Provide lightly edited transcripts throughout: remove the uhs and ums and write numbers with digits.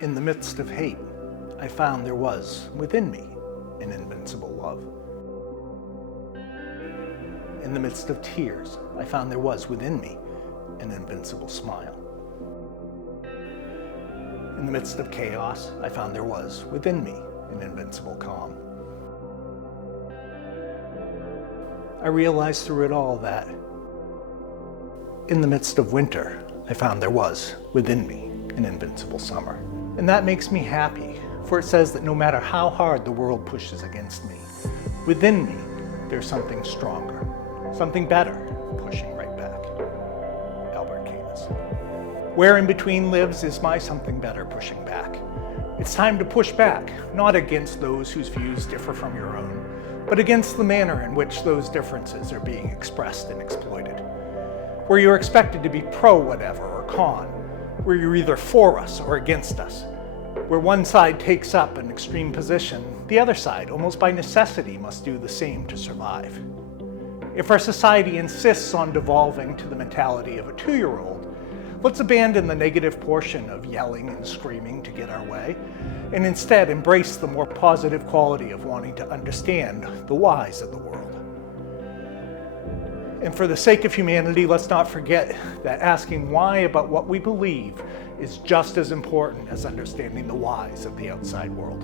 In the midst of hate, I found there was, within me, an invincible love. In the midst of tears, I found there was, within me, an invincible smile. In the midst of chaos, I found there was, within me, an invincible calm. I realized through it all that, in the midst of winter, I found there was, within me, an invincible summer. And that makes me happy, for it says that no matter how hard the world pushes against me, within me, there's something stronger, something better, pushing right back. Albert Camus. Where in between lives is my something better pushing back. It's time to push back, not against those whose views differ from your own, but against the manner in which those differences are being expressed and exploited. Where you're expected to be pro-whatever or con, where you're either for us or against us. Where one side takes up an extreme position, the other side, almost by necessity, must do the same to survive. If our society insists on devolving to the mentality of a 2-year-old, let's abandon the negative portion of yelling and screaming to get our way, and instead embrace the more positive quality of wanting to understand the whys of the world. And for the sake of humanity, let's not forget that asking why about what we believe is just as important as understanding the whys of the outside world.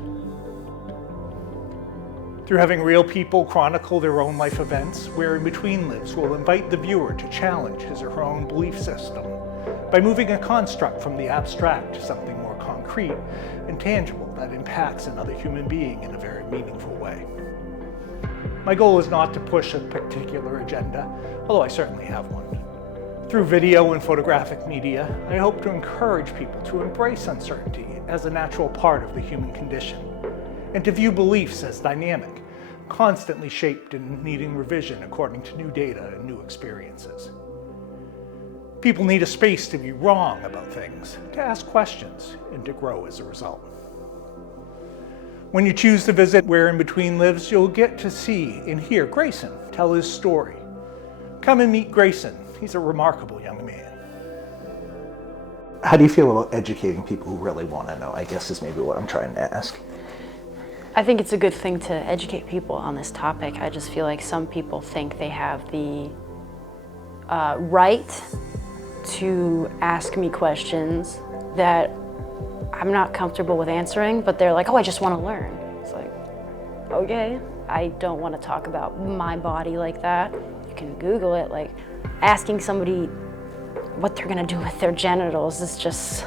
Through having real people chronicle their own life events, Where In Between Lives will invite the viewer to challenge his or her own belief system by moving a construct from the abstract to something more concrete and tangible that impacts another human being in a very meaningful way. My goal is not to push a particular agenda, although I certainly have one. Through video and photographic media, I hope to encourage people to embrace uncertainty as a natural part of the human condition, and to view beliefs as dynamic, constantly shaped and needing revision according to new data and new experiences. People need a space to be wrong about things, to ask questions, and to grow as a result. When you choose to visit Where In Between Lives, you'll get to see and hear Grayson tell his story. Come and meet Grayson. He's a remarkable young man. How do you feel about educating people who really want to know, I guess is maybe what I'm trying to ask. I think it's a good thing to educate people on this topic. I just feel like some people think they have the right to ask me questions that I'm not comfortable with answering, but they're like, oh, I just want to learn. It's like, okay, I don't want to talk about my body like that. You can Google it. Like, asking somebody what they're going to do with their genitals is just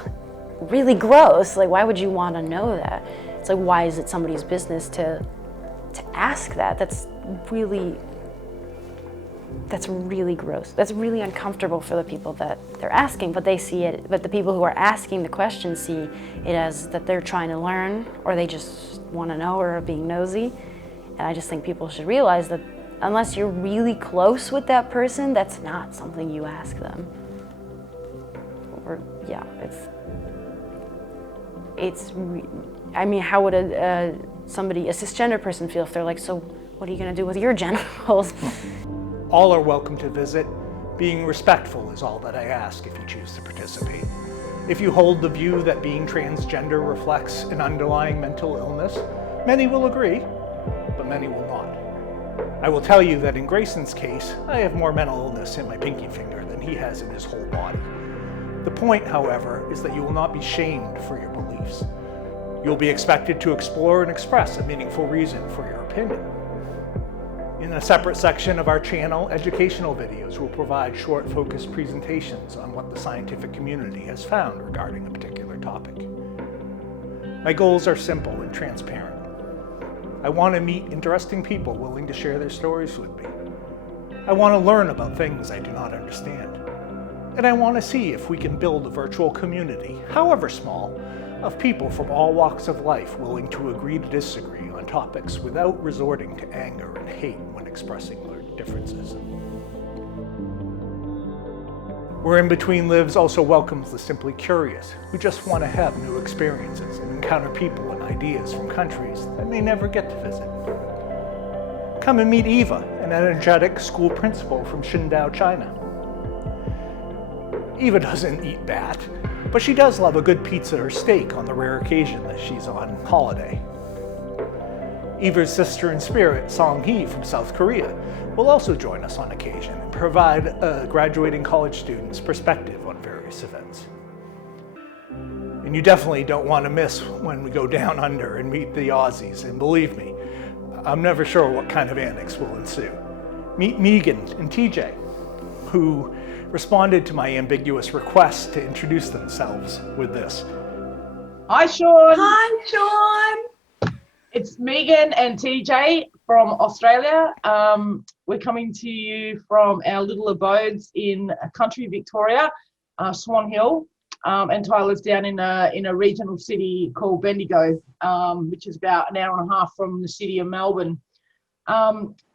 really gross. Like, why would you want to know that? It's like, why is it somebody's business to ask that? That's really gross. That's really uncomfortable for the people that they're asking, but they see it, but the people who are asking the question see it as that they're trying to learn, or they just want to know, or are being nosy. And I just think people should realize that unless you're really close with that person, that's not something you ask them. Or, yeah, I mean, how would a cisgender person feel if they're like, so what are you going to do with your genitals? All are welcome to visit. Being respectful is all that I ask if you choose to participate. If you hold the view that being transgender reflects an underlying mental illness, many will agree, but many will not. I will tell you that in Grayson's case, I have more mental illness in my pinky finger than he has in his whole body. The point, however, is that you will not be shamed for your beliefs. You will be expected to explore and express a meaningful reason for your opinion. In a separate section of our channel, educational videos will provide short, focused presentations on what the scientific community has found regarding a particular topic. My goals are simple and transparent. I want to meet interesting people willing to share their stories with me. I want to learn about things I do not understand. And I want to see if we can build a virtual community, however small, of people from all walks of life willing to agree to disagree on topics without resorting to anger and hate when expressing their differences. Where In Between Lives also welcomes the simply curious, who just want to have new experiences and encounter people and ideas from countries that may never get to visit. Come and meet Eva, an energetic school principal from Qingdao, China. Eva doesn't eat bat, but but she does love a good pizza or steak on the rare occasion that she's on holiday. Eva's sister in spirit, Song-hee from South Korea, will also join us on occasion and provide a graduating college student's perspective on various events. And you definitely don't want to miss when we go down under and meet the Aussies, and believe me, I'm never sure what kind of antics will ensue. Meet Megan and TJ, who responded to my ambiguous request to introduce themselves with this. Hi, Sean. Hi, Sean. It's Megan and TJ from Australia. We're coming to you from our little abodes in country Victoria, Swan Hill, and Tyler's down in a regional city called Bendigo, which is about an hour and a half from the city of Melbourne.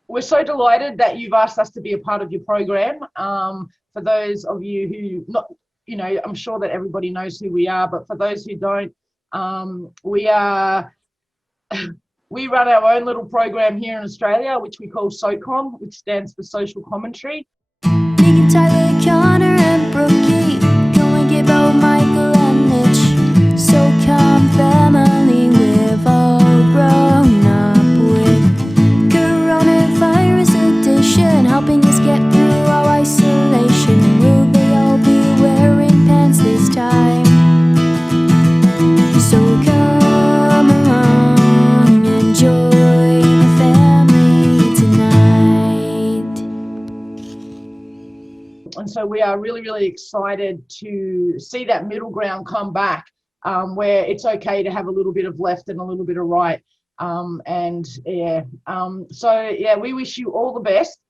We're so delighted that you've asked us to be a part of your program. For those of you who I'm sure that everybody knows who we are, but for those who don't, we run our own little program here in Australia, which we call Socom, which stands for Social Commentary. Megan, Tyler, Connor, and Brookie. Going give out Michael and Mitch. Socom family, we've all grown up with coronavirus edition, helping us get through our isolation. Will they all be wearing pants this time? So come along and join the family tonight. And so we are really, really excited to see that middle ground come back, where it's okay to have a little bit of left and a little bit of right. We wish you all the best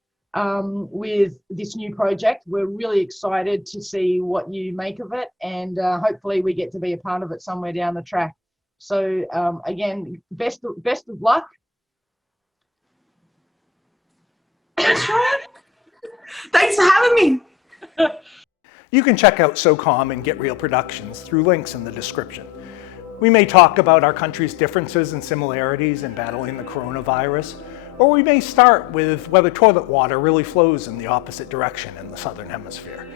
with this new project. We're really excited to see what you make of it, and hopefully we get to be a part of it somewhere down the track. So again, best of luck. Thanks, Sean. Thanks for having me. You can check out Socom and Get Real Productions through links in the description. We may talk about our country's differences and similarities in battling the coronavirus, or we may start with whether toilet water really flows in the opposite direction in the Southern Hemisphere.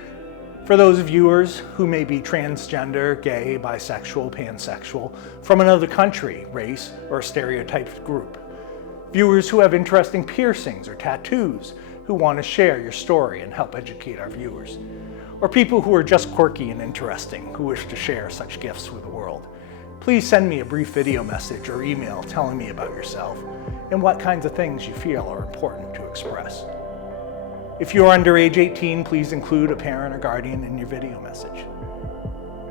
For those viewers who may be transgender, gay, bisexual, pansexual, from another country, race, or stereotyped group. Viewers who have interesting piercings or tattoos who want to share your story and help educate our viewers. Or people who are just quirky and interesting who wish to share such gifts with the world. Please send me a brief video message or email telling me about yourself and what kinds of things you feel are important to express. If you are under age 18, please include a parent or guardian in your video message.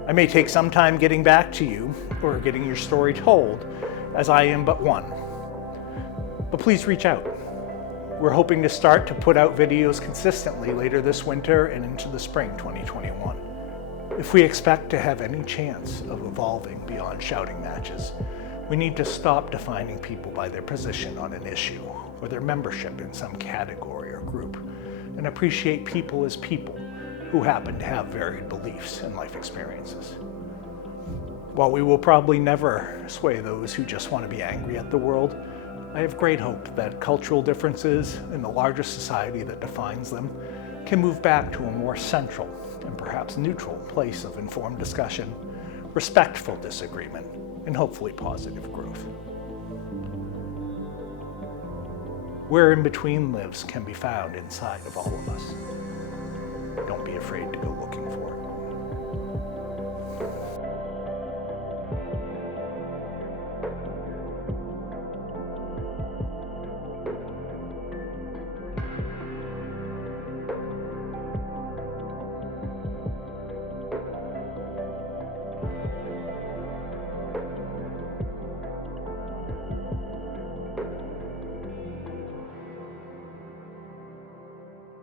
I may take some time getting back to you or getting your story told, as I am but one. But please reach out. We're hoping to start to put out videos consistently later this winter and into the spring 2021. If we expect to have any chance of evolving beyond shouting matches, we need to stop defining people by their position on an issue or their membership in some category or group, and appreciate people as people who happen to have varied beliefs and life experiences. While we will probably never sway those who just want to be angry at the world, I have great hope that cultural differences in the larger society that defines them can move back to a more central and perhaps neutral place of informed discussion, respectful disagreement, and hopefully positive growth. Where Inbetween lives can be found inside of all of us. Don't be afraid to go looking for it.